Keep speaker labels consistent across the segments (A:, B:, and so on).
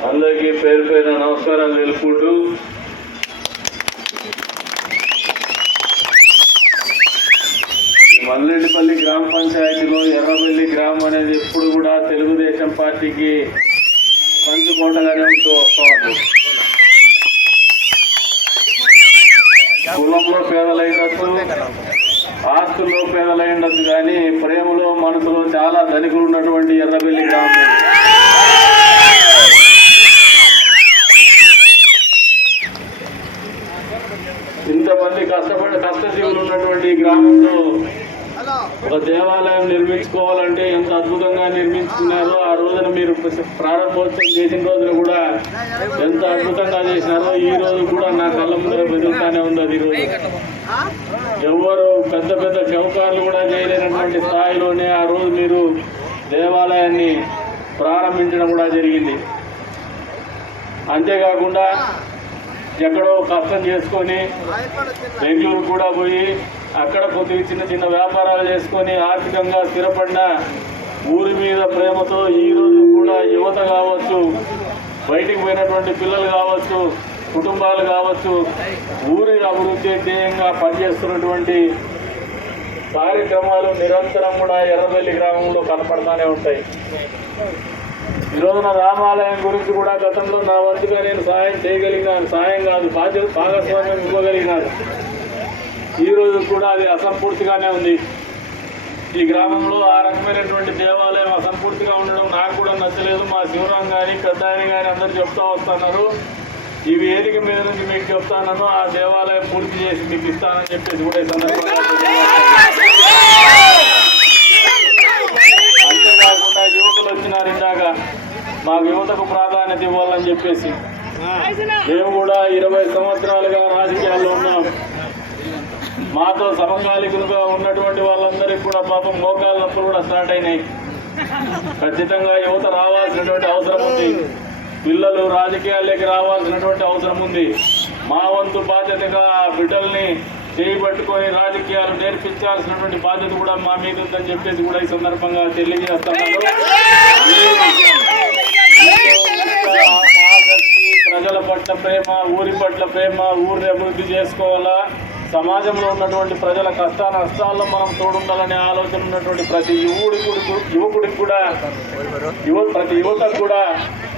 A: అందరికీ పేరు పేరు నమస్కారాలు తెలుపుకుంటూ ఈ మల్లెడ్డిపల్లి గ్రామ పంచాయతీలో ఎర్రబెల్లి గ్రామం అనేది ఎప్పుడు కూడా తెలుగుదేశం పార్టీకి పంచుకోటగానే ఉంటూ వస్తాము కులంలో పేదలైనట్టు ఆస్తుల్లో పేదలైనట్టు కానీ ప్రేమలో మనసులో చాలా ధనికులు ఉన్నటువంటి ఎర్రబెల్లి కష్టపడి ఉన్నటువంటి గ్రామంలో ఒక దేవాలయం నిర్మించుకోవాలంటే ఎంత అద్భుతంగా నిర్మించుకున్నారో ఆ రోజున మీరు ప్రారంభోత్సవం చేసిన రోజున కూడా ఎంత అద్భుతంగా చేసినారో ఈ రోజు కూడా నా కళ్ళ ముందర బెదురుతానే ఉంది అది ఈ రోజు. ఎవరు పెద్ద పెద్ద చౌకార్లు కూడా చేయలేనటువంటి స్థాయిలోనే ఆ రోజు మీరు దేవాలయాన్ని ప్రారంభించడం కూడా జరిగింది. అంతేకాకుండా ఎక్కడో కష్టం చేసుకొని బెంగళూరు కూడా పోయి అక్కడ కొద్దిగా చిన్న చిన్న వ్యాపారాలు చేసుకొని ఆర్థికంగా స్థిరపడిన ఊరి మీద ప్రేమతో ఈ రోజు కూడా యువత కావచ్చు బయటికి పోయినటువంటి పిల్లలు కావచ్చు కుటుంబాలు కావచ్చు ఊరి అభివృద్ధి ధ్యేయంగా పనిచేస్తున్నటువంటి కార్యక్రమాలు నిరంతరం కూడా ఎర్రబెల్లి గ్రామంలో కనపడతానే ఉంటాయి. ఈ రోజున రామాలయం గురించి కూడా గతంలో నా వంతుగా నేను సాయం చేయగలిగినాను. సాయం కాదు బాధ్యత భాగస్వామ్యం ఇవ్వగలిగినాను. ఈ రోజు కూడా అది అసంపూర్తిగానే ఉంది. ఈ గ్రామంలో ఆ రకమైనటువంటి దేవాలయం అసంపూర్తిగా ఉండడం నాకు కూడా నచ్చలేదు. మా శివరాం గారి పెద్ద ఆయన గారి అందరు చెప్తా వస్తున్నారు. ఈ వేదిక మీద నుంచి మీకు చెప్తాను ఆ దేవాలయం పూర్తి చేసి మీకు ఇస్తానని చెప్పేసి కూడా ఈ సందర్భంగా మాకు యువతకు ప్రాధాన్యత ఇవ్వాలని చెప్పేసి మేము కూడా ఇరవై సంవత్సరాలుగా రాజకీయాల్లో ఉన్నాం. మాతో సమకాలికులుగా ఉన్నటువంటి వాళ్ళందరికీ కూడా పాపం నొప్పులు కూడా స్టార్ట్ అయినాయి. ఖచ్చితంగా యువత రావాల్సినటువంటి అవసరం ఉంది. పిల్లలు రాజకీయాల్లోకి రావాల్సినటువంటి అవసరం ఉంది. మా వంతు బాధ్యతగా ఆ బిడ్డల్ని చేయబట్టుకొని రాజకీయాలు నేర్పించాల్సినటువంటి బాధ్యత కూడా మా మీద ఉందని చెప్పేసి కూడా ఈ సందర్భంగా తెలియజేస్తున్నాను. ఆసక్తి, ప్రజల పట్ల ప్రేమ ఊరి పట్ల ప్రేమ ఊరిని అభివృద్ధి చేసుకోవాలా? సమాజంలో ఉన్నటువంటి ప్రజల కష్ట నష్టాల్లో మనం తోడుండాలనే ఆలోచన ఉన్నటువంటి ప్రతి యువకుడి యువకుడికి కూడా యువ ప్రతి యువతకు కూడా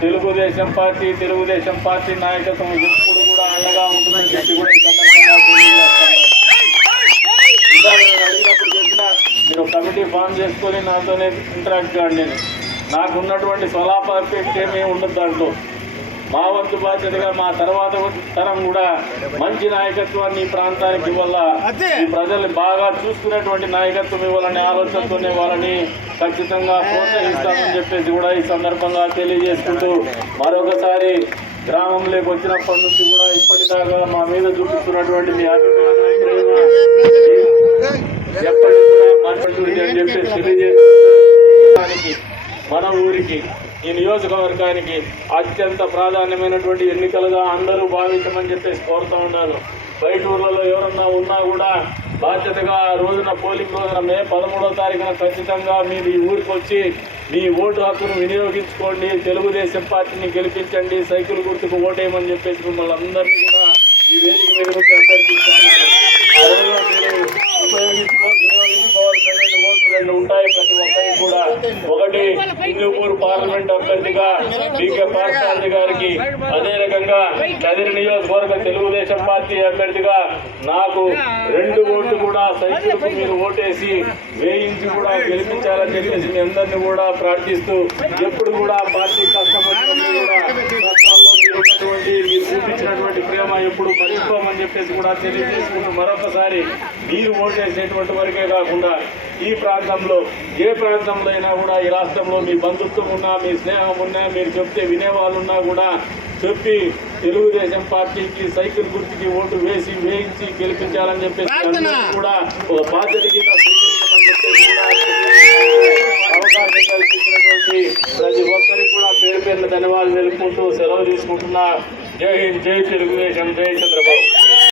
A: తెలుగుదేశం పార్టీ తెలుగుదేశం పార్టీ నాయకత్వం ఎప్పుడు కూడా అండగా ఉంటుందని చెప్పి కూడా ఈ సందర్భంగా మీరు కమిటీ ఫామ్ చేసుకొని నాతోనే ఇంటరాక్ట్ కాండి నేను నాకు ఉన్నటువంటి స్వలాపేక్ష ఏమీ ఉండదు దాంట్లో మా వంతు బాధ్యతగా మా తర్వాత తరం కూడా మంచి నాయకత్వాన్ని ఈ ప్రాంతానికి ఇవ్వాల ఈ ప్రజల్ని బాగా చూసుకునేటువంటి నాయకత్వం ఇవ్వాలనే ఆలోచనతోనే వాళ్ళని ఖచ్చితంగా ప్రోత్సహిస్తామని చెప్పేసి కూడా ఈ సందర్భంగా తెలియజేసుకుంటూ మరొకసారి గ్రామంలోకి వచ్చినప్పటి నుంచి కూడా ఇప్పటిదాకా మా మీద చూపిస్తున్నటువంటి మీ ఎప్పటికీ తెలియజేస్తానికి మన ఊరికి ఈ నియోజకవర్గానికి అత్యంత ప్రాధాన్యమైనటువంటి ఎన్నికలుగా అందరూ భావించమని చెప్పేసి కోరుతూ ఉన్నారు బయట ఊర్లలో ఎవరన్నా ఉన్నా కూడా బాధ్యతగా ఆ రోజున పోలింగ్ రోజున మే పదమూడో తారీఖున ఖచ్చితంగా మీరు ఈ ఊరికి వచ్చి మీ ఓటు హక్కును వినియోగించుకోండి తెలుగుదేశం పార్టీని గెలిపించండి సైకిల్ గుర్తుకు ఓటేయమని చెప్పేసి మిమ్మల్ని అందరినీ కూడా ఈ వేదిక మీద నుంచి అభ్యర్థిస్తున్నాను ఉపయోగించుకో రెండు ఉంటాయి. ప్రతి ఒక్కరికి కూడా ఒకటి హిందూపూర్ పార్లమెంట్ అభ్యర్థిగా బీకే పార్సారథి గారికి అదే రకంగా కదిరి నియోజకవర్గ తెలుగుదేశం పార్టీ అభ్యర్థిగా నాకు రెండు ఓట్లు కూడా సైకిల్కు మీరు ఓటేసి వేయించి కూడా గెలిపించాలని చెప్పేసి మీ అందరినీ కూడా ప్రార్థిస్తూ ఎప్పుడు కూడా పార్టీ కష్టం వచ్చినప్పుడు కూడా కష్టాల్లో మీరు ఉన్నటువంటి మీరు చూపించినటువంటి ప్రేమ ఎప్పుడు మర్చిపోమని చెప్పేసి కూడా తెలియజేసుకుంటూ మరొకసారి మీరు ఓటేసేటువంటి వరకే కాకుండా ఈ ప్రాంతంలో ఏ ప్రాంతంలో అయినా కూడా ఈ రాష్ట్రంలో మీ బంధుత్వం ఉన్నా మీ స్నేహం ఉన్నా మీరు చెప్తే వినేవాళ్ళు ఉన్నా కూడా చెప్పి తెలుగుదేశం పార్టీకి సైకిల్ గుర్తుకి ఓటు వేసి వేయించి గెలిపించాలని చెప్పేసి కూడా ఒక బాధ్యత కింద అవకాశం కల్పించినటువంటి ప్రతి ఒక్కరికి కూడా పేరు పేరున ధన్యవాదాలు తెలుపుకుంటూ సెలవు తీసుకుంటున్నా. జై హింద్ జై తెలుగుదేశం జై చంద్రబాబు.